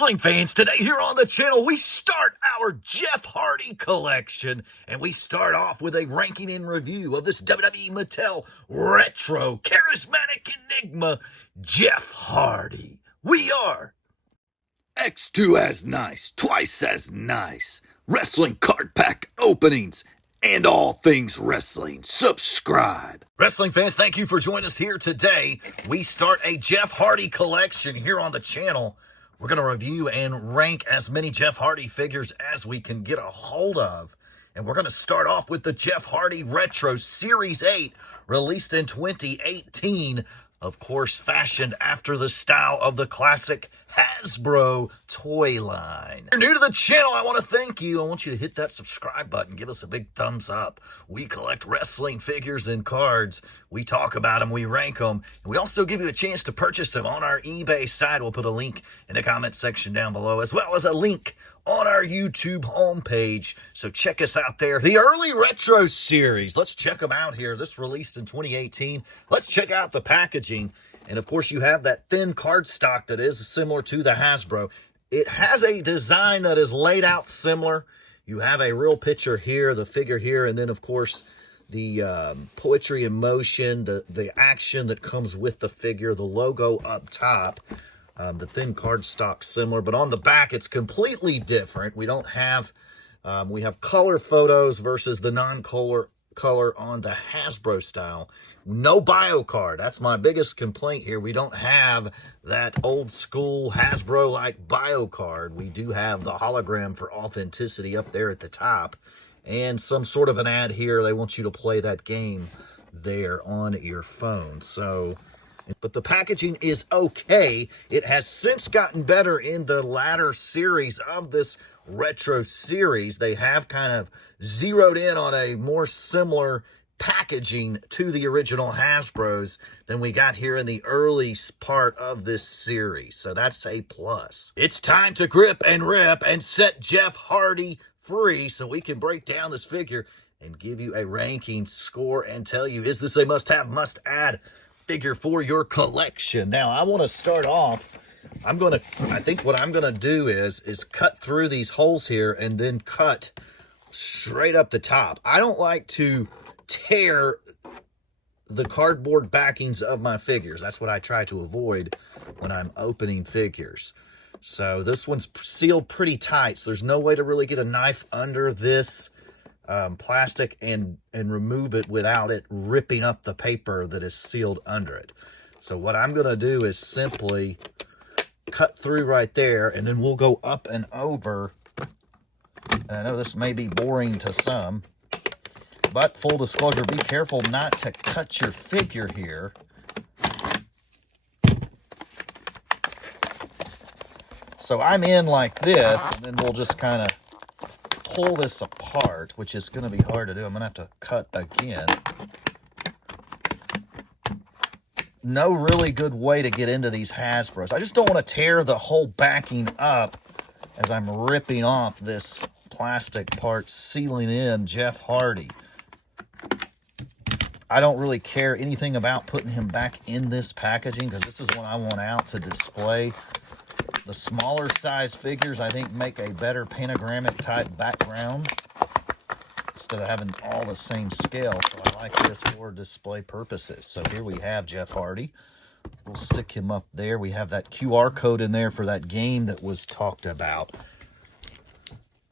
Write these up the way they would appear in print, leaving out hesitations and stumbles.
Wrestling fans, today here on the channel, we start our Jeff Hardy collection, and we start off with a ranking and review of this WWE Mattel Retro Charismatic Enigma, Jeff Hardy. We are X2 as nice, twice as nice, wrestling card pack openings, and all things wrestling. Subscribe. Wrestling fans, thank you for joining us here today. We start a Jeff Hardy collection here on the channel. We're going to review and rank as many Jeff Hardy figures as we can get a hold of. And we're going to start off with the Jeff Hardy Retro Series 8, released in 2018. Of course, fashioned after the style of the classic Hasbro toy line. If you're new to the channel, I want to thank you. I want you to hit that subscribe button. Give us a big thumbs up. We collect wrestling figures and cards. We talk about them. We rank them. And we also give you a chance to purchase them on our eBay site. We'll put a link in the comment section down below, as well as a link on our YouTube homepage. So check us out there. The early retro series. Let's check them out here. This released in 2018. Let's check out the packaging. And of course, you have that thin cardstock that is similar to the Hasbro. It has a design that is laid out similar. You have a real picture here, the figure here, and then of course the poetry in motion, the action that comes with the figure, the logo up top. The thin cardstock similar, but on the back it's completely different. We don't have, we have color photos versus the non-color on the Hasbro style. No bio card. That's my biggest complaint here. We don't have that old school Hasbro-like bio card. We do have the hologram for authenticity up there at the top, and some sort of an ad here. They want you to play that game there on your phone. So, but the packaging is okay. It has since gotten better in the latter series of this retro series. They have kind of zeroed in on a more similar packaging to the original Hasbro's than we got here in the early part of this series. So that's a plus. It's time to grip and rip and set Jeff Hardy free so we can break down this figure and give you a ranking score and tell you, is this a must-have, must-add figure for your collection? Now, I want to start off. I think what I'm going to do is cut through these holes here and then cut straight up the top. I don't like to tear the cardboard backings of my figures. That's what I try to avoid when I'm opening figures. So this one's sealed pretty tight, so there's no way to really get a knife under this plastic and remove it without it ripping up the paper that is sealed under it. So what I'm going to do is simply cut through right there, and then we'll go up and over. And I know this may be boring to some, but full disclosure, be careful not to cut your figure here. So I'm in like this, and then we'll just kind of pull this apart, which is going to be hard to do. I'm going to have to cut again. No really good way to get into these Hasbros. I just don't want to tear the whole backing up as I'm ripping off this plastic part, sealing in Jeff Hardy. I don't really care anything about putting him back in this packaging because this is what I want out to display. The smaller size figures, I think, make a better panagrammic type background instead of having all the same scale. So I like this for display purposes. So here we have Jeff Hardy. We'll stick him up there. We have that QR code in there for that game that was talked about.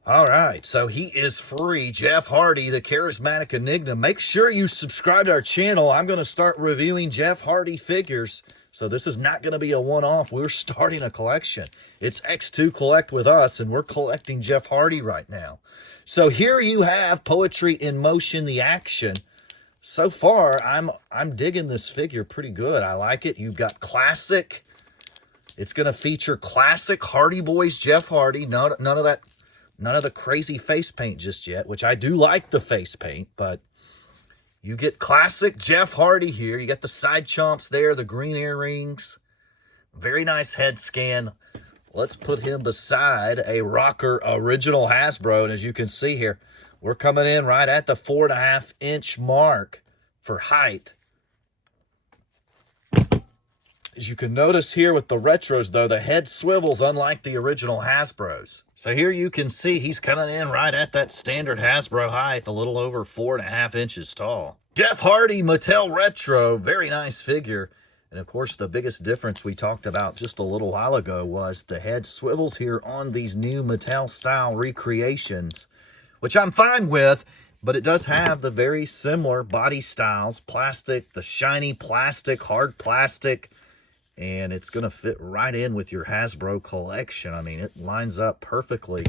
All right, so he is free. Jeff Hardy, the Charismatic Enigma. Make sure you subscribe to our channel. I'm going to start reviewing Jeff Hardy figures. So this is not going to be a one-off. We're starting a collection. It's X2 Collect with us, and we're collecting Jeff Hardy right now. So here you have poetry in motion, the action. So far, I'm digging this figure pretty good. I like it. You've got classic. It's going to feature classic Hardy Boys Jeff Hardy. None of the crazy face paint just yet, which I do like the face paint, but you get classic Jeff Hardy here. You got the side chomps there, the green earrings. Very nice head scan. Let's put him beside a rocker original Hasbro. And as you can see here, we're coming in right at the 4.5-inch mark for height. As you can notice here with the retros, though, the head swivels unlike the original Hasbro's. So here you can see he's coming in right at that standard Hasbro height, a little over 4.5 inches tall. Jeff Hardy Mattel Retro, very nice figure. And of course, the biggest difference we talked about just a little while ago was the head swivels here on these new Mattel style recreations, which I'm fine with. But it does have the very similar body styles, plastic, the shiny plastic, hard plastic, and it's going to fit right in with your Hasbro collection. I mean, it lines up perfectly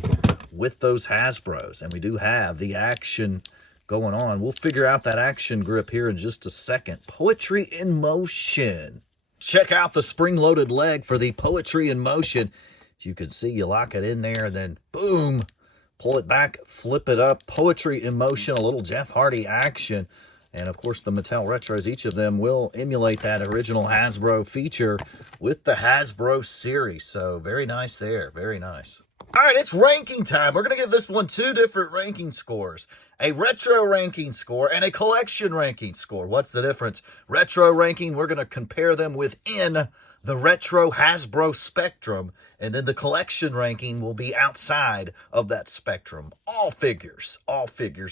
with those Hasbros, and we do have the action going on. We'll figure out that action grip here in just a second. Poetry in motion. Check out the spring-loaded leg for the Poetry in motion. As you can see, you lock it in there, and then boom, pull it back, flip it up. Poetry in motion, a little Jeff Hardy action. And of course, the Mattel Retros, each of them will emulate that original Hasbro feature with the Hasbro series. So very nice there, very nice. All right, it's ranking time. We're going to give this one 2 different ranking scores. A retro ranking score and a collection ranking score. What's the difference? Retro ranking, we're going to compare them within the retro Hasbro spectrum, and then the collection ranking will be outside of that spectrum. All figures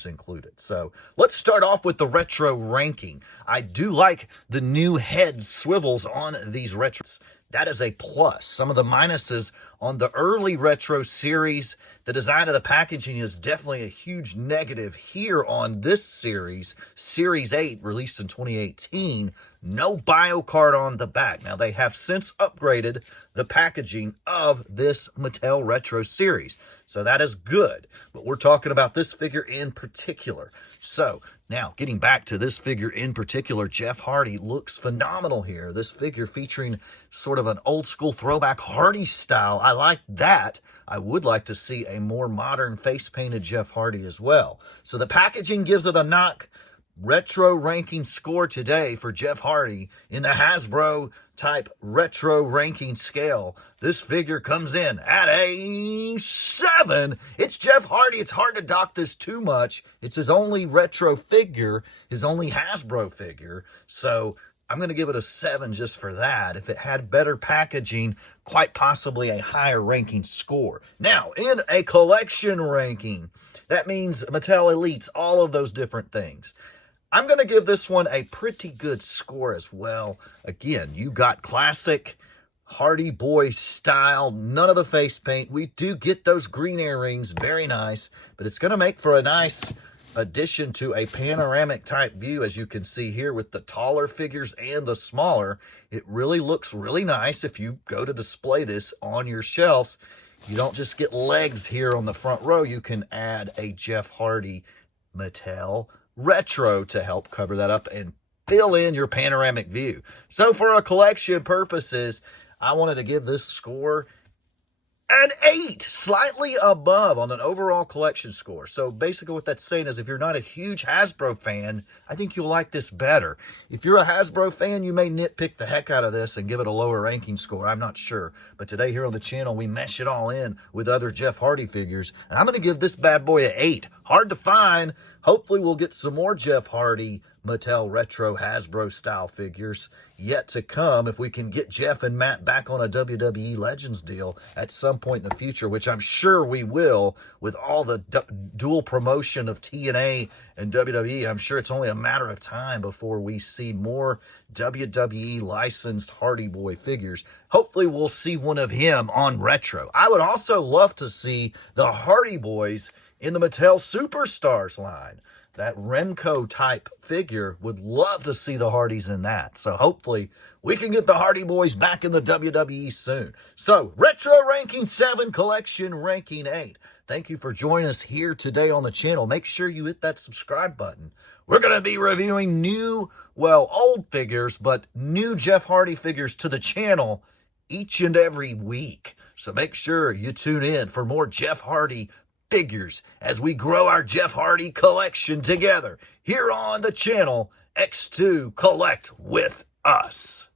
included. So let's start off with the retro ranking. I do like the new head swivels on these retros. That is a plus. Some of the minuses on the early retro series, the design of the packaging is definitely a huge negative here on this series. Series 8, released in 2018, no bio card on the back. Now, they have since upgraded the packaging of this Mattel Retro series, so that is good. But we're talking about this figure in particular. So, now, getting back to this figure in particular, Jeff Hardy looks phenomenal here. This figure featuring sort of an old school throwback Hardy style. I like that. I would like to see a more modern face painted Jeff Hardy as well. So the packaging gives it a knock. Retro ranking score today for Jeff Hardy in the Hasbro type retro ranking scale. This figure comes in at a 7. It's Jeff Hardy. It's hard to dock this too much. It's his only retro figure, his only Hasbro figure. So I'm going to give it a 7 just for that. If it had better packaging, quite possibly a higher ranking score. Now, in a collection ranking, that means Mattel Elites, all of those different things. I'm going to give this one a pretty good score as well. Again, you got classic Hardy Boy style, none of the face paint. We do get those green earrings, very nice, but it's going to make for a nice addition to a panoramic type view, as you can see here with the taller figures and the smaller. It really looks really nice if you go to display this on your shelves. You don't just get legs here on the front row. You can add a Jeff Hardy Mattel Retro to help cover that up and fill in your panoramic view. So for our collection purposes, I wanted to give this score an 8, slightly above on an overall collection score. So basically what that's saying is if you're not a huge Hasbro fan, I think you'll like this better. If you're a Hasbro fan, you may nitpick the heck out of this and give it a lower ranking score. I'm not sure. But today here on the channel, we mesh it all in with other Jeff Hardy figures. And I'm going to give this bad boy an 8. Hard to find. Hopefully we'll get some more Jeff Hardy Mattel Retro Hasbro style figures yet to come if we can get Jeff and Matt back on a WWE Legends deal at some point in the future, which I'm sure we will with all the dual promotion of TNA and WWE. I'm sure it's only a matter of time before we see more WWE licensed Hardy Boy figures. Hopefully we'll see one of him on Retro. I would also love to see the Hardy Boys in the Mattel Superstars line. That Remco type figure, would love to see the Hardys in that. So hopefully we can get the Hardy Boys back in the WWE soon. So retro ranking 7, collection ranking 8. Thank you for joining us here today on the channel. Make sure you hit that subscribe button. We're going to be reviewing new, well, old figures, but new Jeff Hardy figures to the channel each and every week. So make sure you tune in for more Jeff Hardy figures as we grow our Jeff Hardy collection together here on the channel X2 Collect with us.